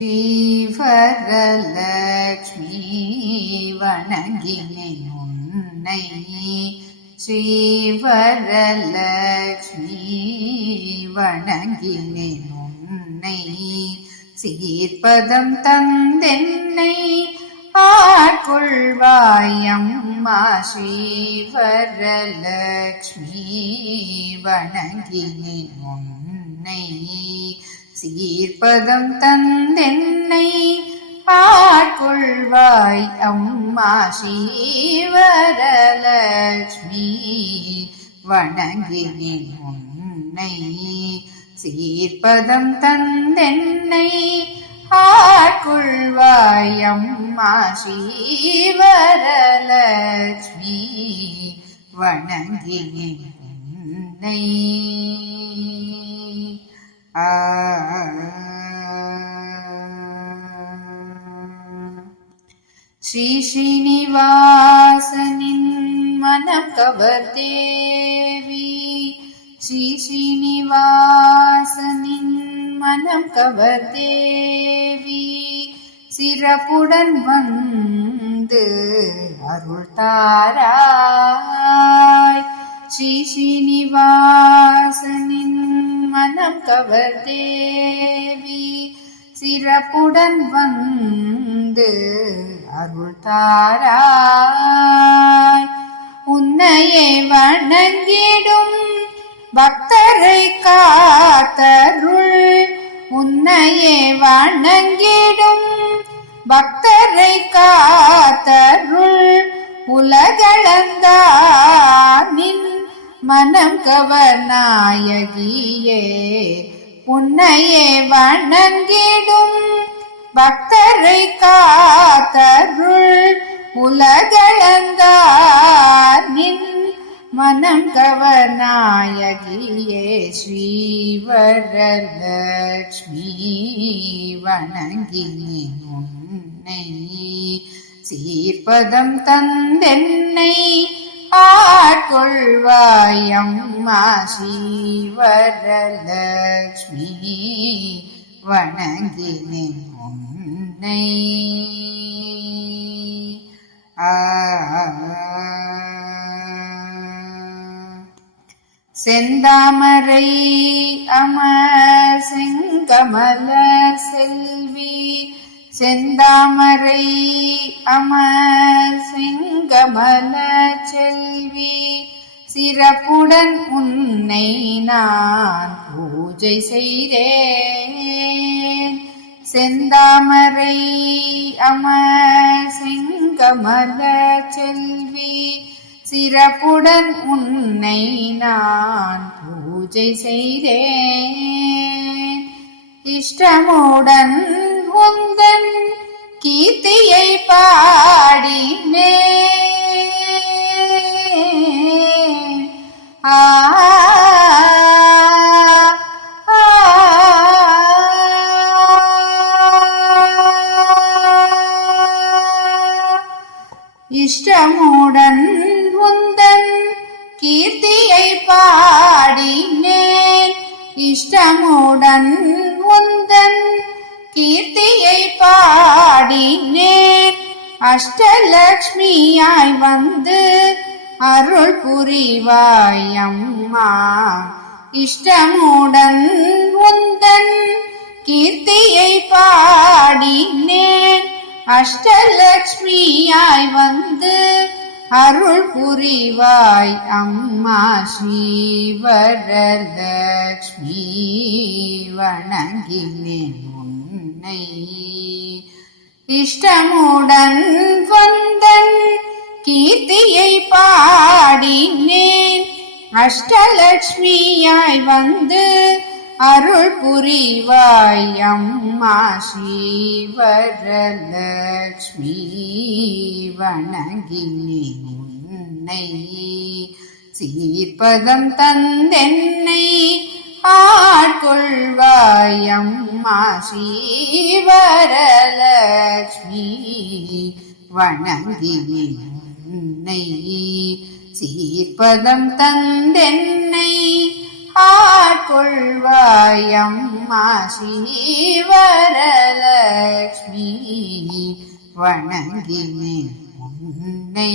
ஸ்ரீவரலக்ஷ்மி வணங்கினேன் உன்னை. ஸ்ரீவரலக்ஷ்மி வணங்கினேன் உன்னை. சீர்பதம் தந்தென்னை ஆட்கொள்வாயம்மா. ஸ்ரீவரலக்ஷ்மி வணங்கினேன் உன்னை. சீர்பதம் தந்தென்னை ஆட்கொள்வாய் அம்மா. ஸ்ரீவரலக்ஷ்மி வணங்கினேன் உன்னை. சீர்பதம் தந்தென்னை ஆட்கொள்வாய் அம்மா. ஸ்ரீவரலக்ஷ்மி வணங்கினேன் உன்னை. ஸ்ரீ ஸ்ரீனிவாசனின் மனம் கவர் தேவி. ஸ்ரீ ஸ்ரீனிவாசனின் மனம் கவர் தேவி. சிறப்புடன் வந்து அருள் தாராய். ஸ்ரீ ஸ்ரீனிவாசனின் மனம் கவர் தேவி. சிறப்புடன் வந்து அருள் தாராய். உன்னையே வணங்கிடும் பக்தரை காத்தருள். உன்னையே வணங்கிடும் பக்தரை காத்தருள். உலகளந்தானின் மனம் கவர் நாயகியே. உன்னையே வணங்கிடும் பக்தரை காத்தருள். உலகளந்தானின் மனம் கவர் நாயகியே. ஸ்ரீவரலக்ஷ்மி வணங்கினேன் உன்னை. சீர்பதம் தந்தென்னை ஆட்கொள்வாய் அம்மா. ஸ்ரீவரலக்ஷ்மி வணங்கினேன் உன்னை. செந்தாமரை அமர் செங்கமல செல்வி. செந்தாமரை அமர் செங்கமல செல்வி. சிறப்புடன் உன்னை நான் பூஜை செய்தேன். செந்தாமரை அமர் செங்கமல செல்வி. சிறப்புடன் உன்னை நான் பூஜை செய்தேன். இஷ்டமுடன் உந்தன் கீர்த்தியை பாடினேன். இஷ்டமுடன் உந்தன் கீர்த்தியை பாடினேன். இஷ்டமுடன் உந்தன் கீர்த்தியை பாடினேன். அஷ்டலக்ஷ்மியாய் வந்து அருள் புரிவாய் அம்மா. இஷ்டமுடன் உந்தன் கீர்த்தியை பாடினேன். அஷ்டலக்ஷ்மியாய் வந்து அருள் புரிவாய் அம்மா. ஸ்ரீவரலக்ஷ்மி வணங்கினேன் உன்னை. இஷ்டமுடன் வந்தன் கீர்த்தியை பாடினேன். அஷ்டலக்ஷ்மியாய் வந்து அருள் புரிவாய் அம்மா. ஸ்ரீவரலக்ஷ்மி வணங்கினேன் உன்னை. சீர்பதம் தந்தென்னை ஆட்கொள்வாய் அம்மா. ஸ்ரீவரலக்ஷ்மி வணங்கினேன் உன்னை. சீர்பதம் தந்தென்னை ஆட்கொள்வாயம்மா ஸ்ரீவரலக்ஷ்மி வணங்கினேன் உன்னை.